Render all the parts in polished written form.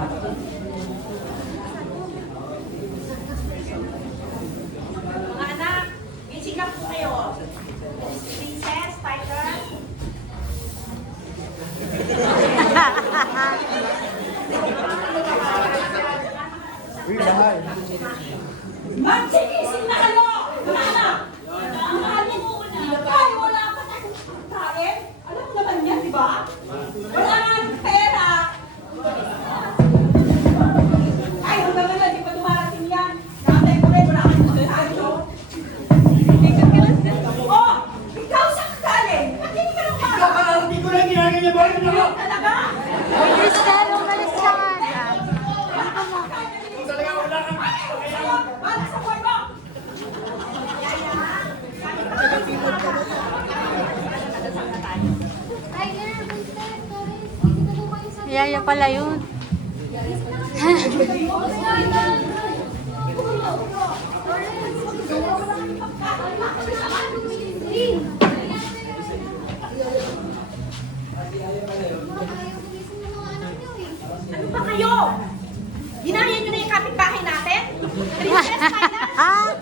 Mga anak, gising na po kayo. Princess, Tiger. Uy, bahay. Magsigising na kayo! Mga anak! Ang mahal mo muna. Ay, wala pa tayong kain. Alam mo naman yan, di ba? Wala nga pera. Ay, hanggang ngayon, di pa dumarating yan. Tatay ko rin, wala kang tayo. Oh, ikaw sa kagaling. Ba't hindi ka nang mga? Hindi ko lang ginaganyan ba? Ako! Talaga? Crystal, umalis ka nga dyan. Talaga wala kang... Bala sa buhay mo! Tiger, Crystal, Torres, dito po kayo sa... Yaya pala yun. Ano ba kayo? Ginaya nyo na yung kapitbahay natin? Princess Tyler?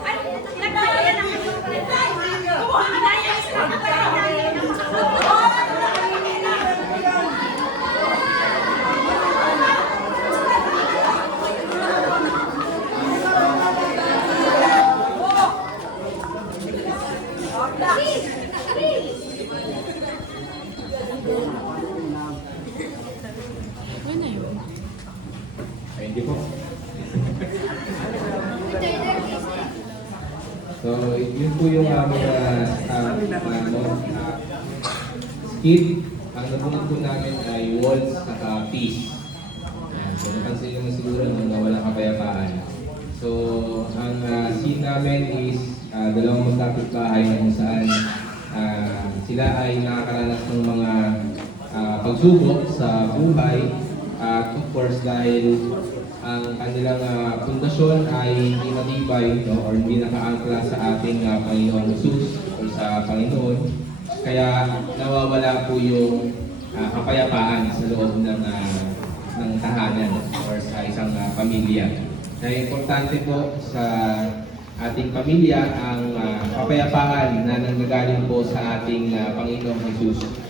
Ay, ginagawa yan ang kumuha ka na yan sa kapitbahay natin. Ay, hindi po. So, yun po yung aming skid. Ang nabunod po namin ay walls at peace. Ayan. So, napansin naman siguro nung nawala kapayapaan. So, ang scene namin is dalawang magkapitbahay na kung saan sila ay nakakaranas ng mga pagsubok sa buhay. At of course, dahil ang kanilang pundasyon ay hindi matibay, no, or hindi nakaangkla sa ating Panginoong Jesus o sa Panginoon, kaya nawawala po yung kapayapaan sa loob ng tahanan or sa isang pamilya. Kaya importante po sa ating pamilya ang kapayapaan na nanggagaling po sa ating Panginoong Jesus.